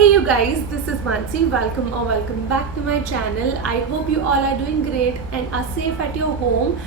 Hey you guys, this is Mansi. Welcome back to my channel. I hope you all are doing great and are safe at your home.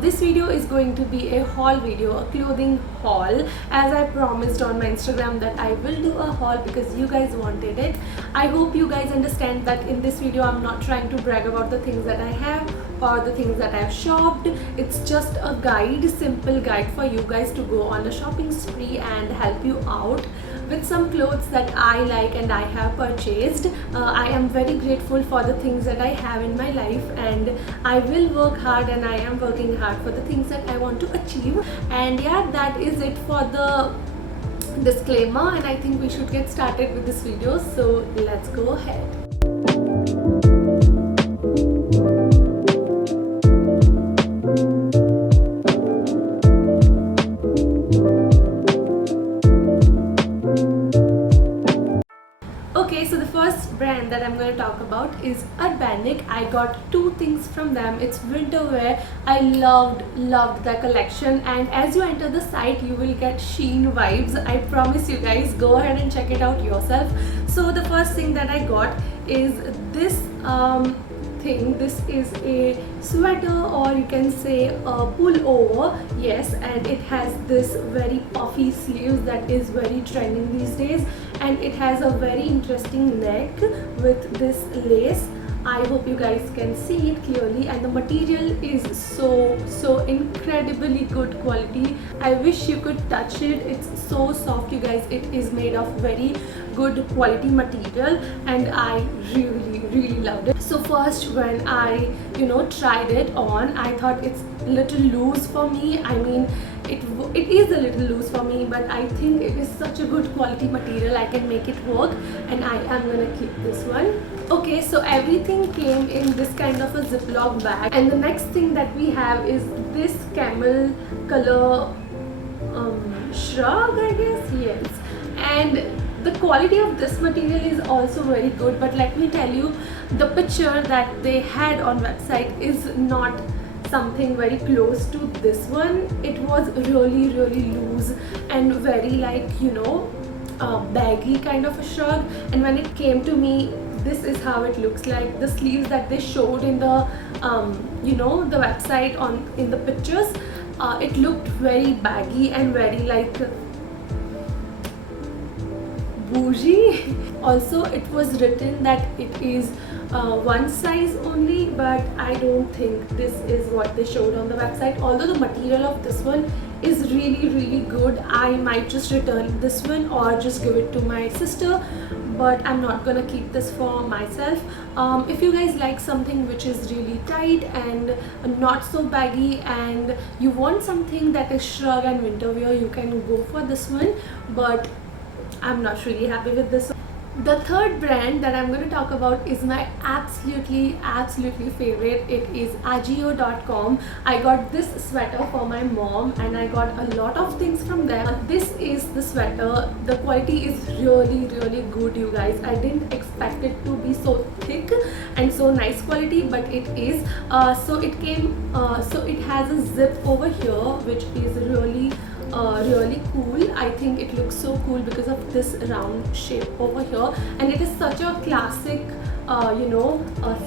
This video is going to be a haul video, a clothing haul, as I promised on my Instagram that I will do a haul because you guys wanted it. I hope you guys understand that in this video I'm not trying to brag about the things that I have or the things that I've shopped. It's just a guide, simple guide for you guys to go on a shopping spree and help you out with some clothes that I like and I have purchased. I am very grateful for the things that I have in my life, and I will work hard and I am working hard for the things that I want to achieve. And yeah, that is it for the disclaimer, and I think we should get started with this video. So let's go ahead. Okay, so the first brand that I'm going to talk about is Urbanic. I got two things from them. It's winter wear. I loved the collection, and as you enter the site you will get Shein vibes. I promise you guys, go ahead and check it out yourself. So the first thing that I got is this thing. This is a sweater, or you can say a pullover. Yes, and it has this very puffy sleeves that is very trending these days, and it has a very interesting neck with this lace. I hope you guys can see it clearly, and the material is so incredibly good quality. I wish you could touch it. It's so soft, you guys. It is made of very good quality material, and I really loved it. So first, when I tried it on, I thought it's a little loose for me. I mean, it is a little loose for me, but I think it is such a good quality material. I can make it work, and I am gonna keep this one. Okay, so everything came in this kind of a Ziploc bag, and the next thing that we have is this camel color shrug, I guess. Yes, and the quality of this material is also very good, but let me tell you, the picture that they had on website is not something very close to this one. It was really loose and very baggy kind of a shrug, and when it came to me, this is how it looks like. The sleeves that they showed in the the website in the pictures, it looked very baggy and very bougie. Also, it was written that it is one size only, but I don't think this is what they showed on the website. Although the material of this one is really good, I might just return this one or just give it to my sister, but I'm not gonna keep this for myself. If you guys like something which is really tight and not so baggy, and you want something that is shrug and winter wear, you can go for this one, but I'm not really happy with this one. The third brand that I'm going to talk about is my absolutely favorite. It is Ajio.com. I got this sweater for my mom, and I got a lot of things from them. This is the sweater. The quality is really good, you guys. I didn't expect it to be so thick and so nice quality, but it is. So it has a zip over here, which is really cool. I think it looks so cool because of this round shape over here, and it is such a classic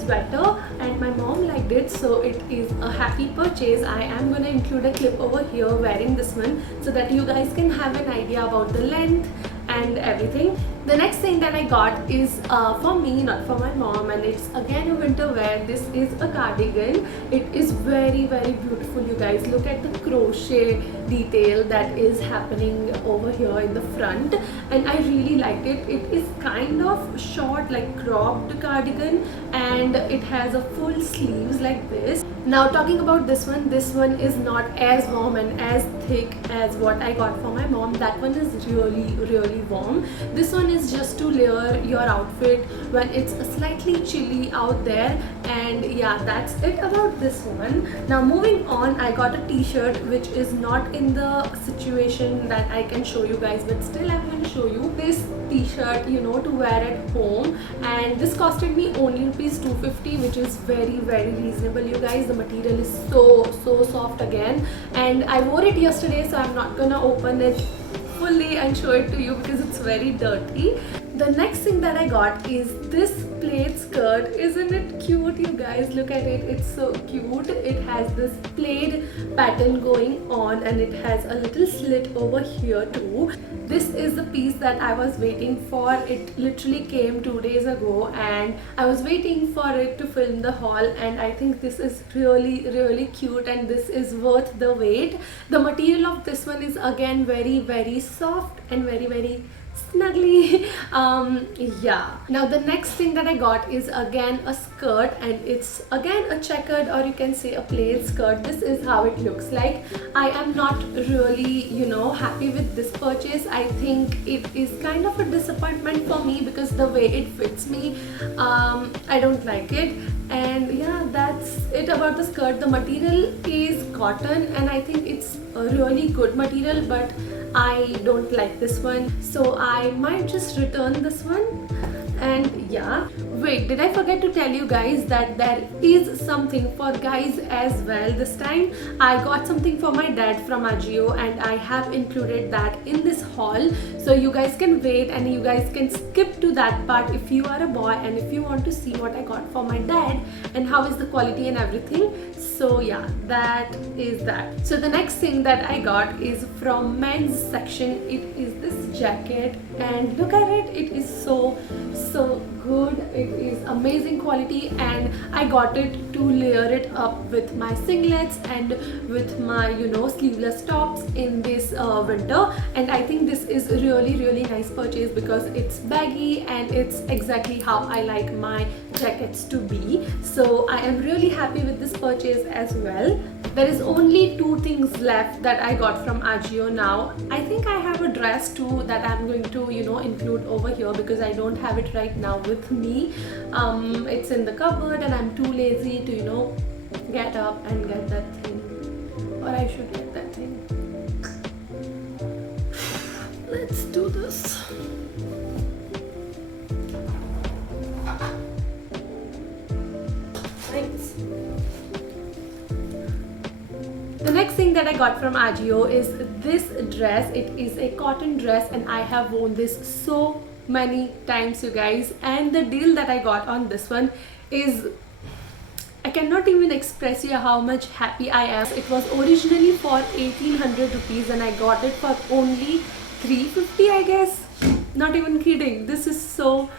sweater, and my mom liked it, so it is a happy purchase. I am gonna include a clip over here wearing this one so that you guys can have an idea about the length and everything. The next thing that I got is for me, not for my mom, and it's again a winter wear. This is a cardigan. It is very beautiful, you guys. Look at the crochet detail that is happening over here in the front, and I really liked it. It is kind of short, like cropped cardigan, and it has a full sleeves like this. Now talking about this one is not as warm and as thick as what I got for my mom. That one is really warm. This one is just to layer your outfit when it's slightly chilly out there. And yeah, that's it about this one. Now moving on, I got a t-shirt which is not in the situation that I can show you guys, but still I'm going to show you this t-shirt, to wear at home, and this costed me only rupees 250, which is very reasonable, you guys. The material is so soft again, and I wore it yesterday, so I'm not gonna open it fully and show it to you because it's very dirty. The next thing that I got is this plaid skirt. Isn't it cute, you guys? Look at it. It's so cute. It has this plaid pattern going on and it has a little slit over here too. This is the piece that I was waiting for. It literally came 2 days ago and I was waiting for it to film the haul, and I think this is really cute and this is worth the wait. The material of this one is again very soft and very snuggly. Yeah. Now the next thing that I got is again a skirt, and it's again a checkered, or you can say a plaid skirt. This is how it looks like. I am not really, happy with this purchase. I think it is kind of a disappointment for me because the way it fits me, I don't like it. And yeah, that's it about the skirt. The material is cotton and I think it's a really good material, but I don't like this one, so I might just return this one. And yeah, wait, did I forget to tell you guys that there is something for guys as well this time? I got something for my dad from Ajio and I have included that in this haul, so you guys can wait and you guys can skip to that part if you are a boy and if you want to see what I got for my dad and how is the quality and everything. So yeah, that is that. So the next thing that I got is from men's section. It is this jacket and look at it. It is so good. It is amazing quality and I got it to layer it up with my singlets and with my sleeveless tops in this winter, and I think this is really nice purchase because it's baggy and it's exactly how I like my jackets to be. So I am really happy with this purchase as well. There is only 2 things left that I got from Ajio now. I think I have a dress too that I'm going to include over here because I don't have it right now with me. It's in the cupboard and I'm too lazy to get up and get that thing, or I should get that thing. Let's do this. Thanks. The next thing that I got from Ajio is this dress. It is a cotton dress and I have worn this so many times, you guys, and the deal that I got on this one is, I cannot even express you how much happy I am. It was originally for 1800 rupees and I got it for only 350, I guess. Not even kidding. This is so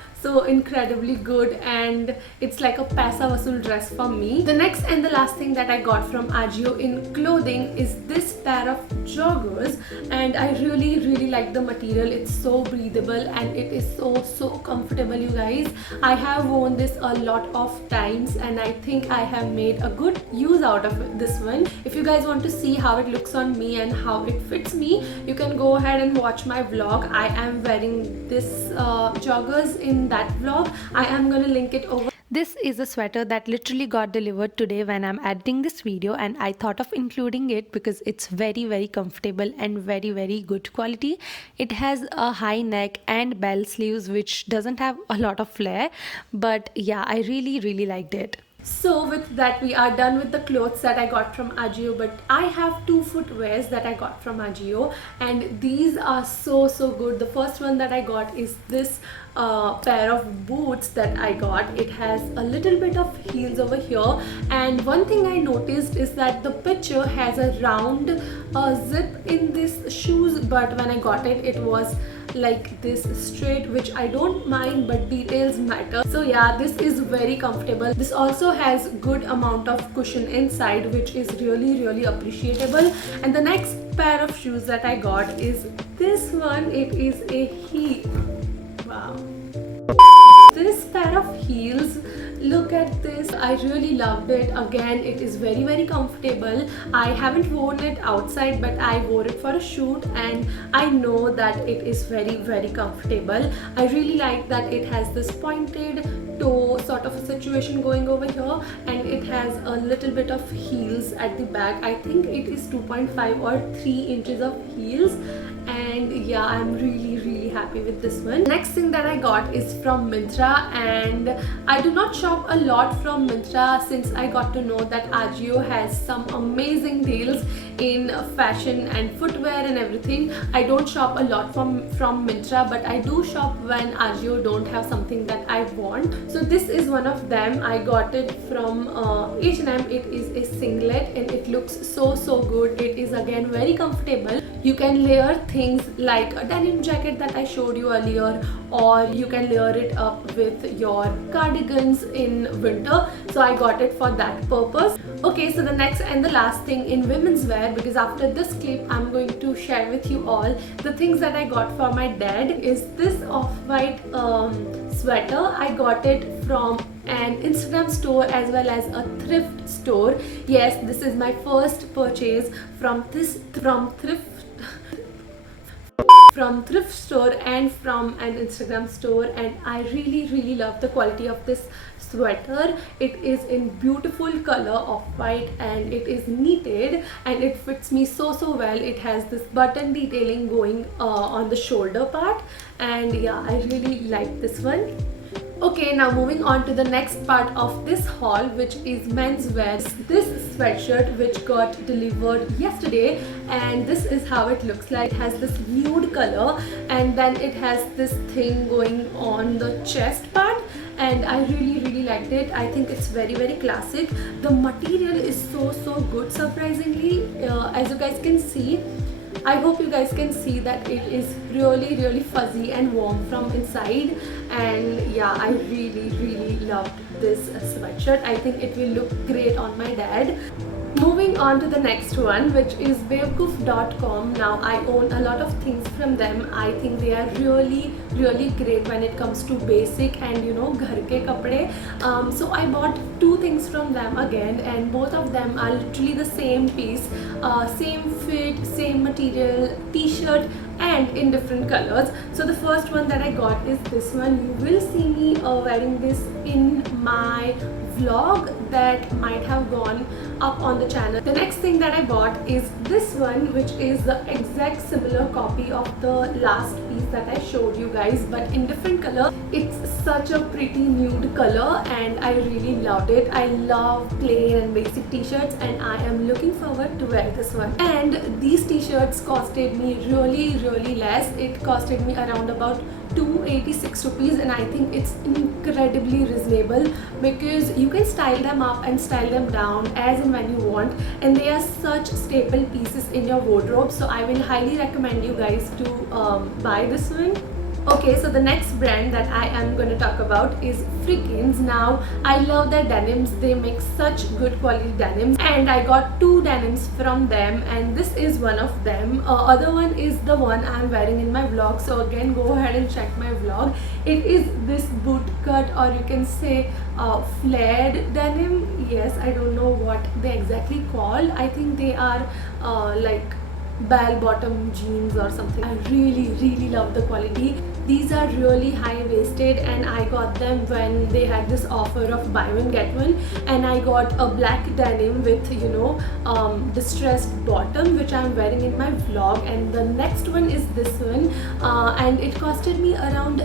incredibly good and it's like a paisa vasool dress for me. The next and the last thing that I got from Ajio in clothing is this pair of joggers, and I really like the material. It's so breathable and it is so comfortable, you guys. I have worn this a lot of times and I think I have made a good use out of this one. If you guys want to see how it looks on me and how it fits me, you can go ahead and watch my vlog. I am wearing this joggers in that vlog. I am gonna link it over. This is a sweater that literally got delivered today when I'm editing this video, and I thought of including it because it's very comfortable and very good quality. It has a high neck and bell sleeves which doesn't have a lot of flare, but yeah, I really liked it. So with that, we are done with the clothes that I got from Ajio, but I have 2 footwears that I got from Ajio and these are so good. The first one that I got is this pair of boots that I got. It has a little bit of heels over here, and one thing I noticed is that the picture has a round zip in this shoes, but when I got it, it was like this straight, which I don't mind, but details matter. So yeah, this is very comfortable. This also has good amount of cushion inside, which is really appreciable. And the next pair of shoes that I got is this one. It is a heel. Wow. This pair of heels, look at this. I really loved it. Again, it is very comfortable. I haven't worn it outside, but I wore it for a shoot and I know that it is very comfortable. I really like that it has this pointed toe sort of a situation going over here, and it has a little bit of heels at the back. I think it is 2.5 or 3 inches of heels, and yeah, I'm really happy with this one. Next thing that I got is from Myntra, and I do not shop shop a lot from Myntra since I got to know that Ajio has some amazing deals in fashion and footwear and everything. I don't shop a lot from Myntra, but I do shop when Ajio don't have something that I want. So this is one of them. I got it from H&M. It is a singlet and it looks so good. It is again very comfortable. You can layer things like a denim jacket that I showed you earlier, or you can layer it up with your cardigans in winter. So I got it for that purpose. Okay, so the next and the last thing in women's wear, because after this clip I'm going to share with you all the things that I got for my dad, is this off-white sweater. I got it from an Instagram store as well as a thrift store. Yes, this is my first purchase from thrift store and from an Instagram store, and I really love the quality of this sweater. It is in beautiful color of white and it is knitted and it fits me so well. It has this button detailing going on the shoulder part, and yeah, I really like this one. Okay, now moving on to the next part of this haul, which is menswear. This sweatshirt which got delivered yesterday, and this is how it looks like. It has this nude color and then it has this thing going on the chest part, and I really liked it. I think it's very classic. The material is so good, surprisingly. As you guys can see, I hope you guys can see that it is really fuzzy and warm from inside, and yeah, I really loved this sweatshirt. I think it will look great on my dad. Moving on to the next one, which is Bewakoof.com. Now I own a lot of things from them. I think they are really great when it comes to basic and ghar ke kapde. So I bought two things from them again, and both of them are literally the same piece, same fit, same material, t-shirt, and in different colors. So the first one that I got is this one. You will see me wearing this in my vlog that might have gone up on the channel. The next thing that I bought is this one, which is the exact similar copy of the last piece that I showed you guys, but in different color. It's such a pretty nude color and I really loved it. I love plain and basic t-shirts and I am looking forward to wear this one. And these t-shirts costed me really less. It costed me around about 286 rupees, and I think it's incredibly reasonable because you can style them up and style them down as and when you want, and they are such staple pieces in your wardrobe. So I will highly recommend you guys to buy this one. Okay, so the next brand that I am going to talk about is Freakins. Now, I love their denims. They make such good quality denims, and I got two denims from them, and this is one of them. Other one is the one I am wearing in my vlog. So again, go ahead and check my vlog. It is this boot cut, or you can say flared denim. Yes, I don't know what they exactly called. I think they are like bell bottom jeans or something. I really love the quality. These are really high-waisted and I got them when they had this offer of buy one get one, and I got a black denim with distressed bottom, which I'm wearing in my vlog. And the next one is this one, and it costed me around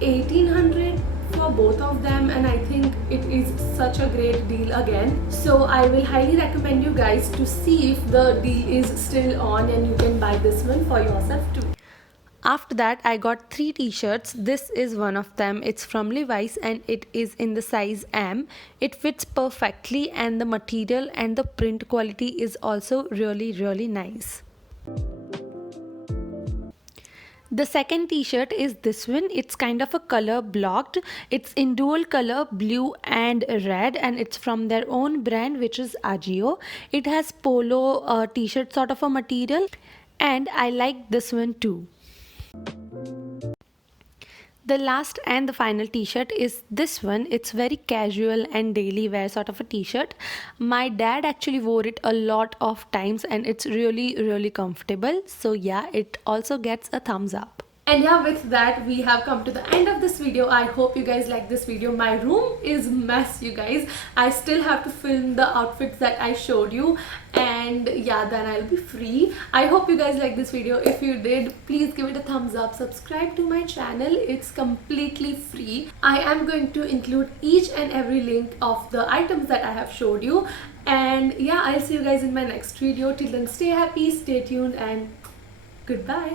1800 for both of them, and I think it is such a great deal again. So I will highly recommend you guys to see if the deal is still on and you can buy this one for yourself too. After that, I got three t-shirts. This is one of them. It's from Levi's and it is in the size M. It fits perfectly and the material and the print quality is also really nice. The second t-shirt is this one. It's kind of a color blocked. It's in dual color, blue and red, and it's from their own brand, which is Ajio. It has polo t-shirt sort of a material, and I like this one too. The last and the final t-shirt is this one. It's very casual and daily wear sort of a t-shirt. My dad actually wore it a lot of times and it's really comfortable. So yeah, it also gets a thumbs up. And yeah, with that we have come to the end of this video. I hope you guys like this video. My room is mess, you guys. I still have to film the outfits that I showed you, and yeah, then I'll be free. I hope you guys like this video. If you did, please give it a thumbs up, subscribe to my channel, it's completely free. I am going to include each and every link of the items that I have showed you. And yeah, I'll see you guys in my next video. Till then, stay happy, stay tuned, and goodbye.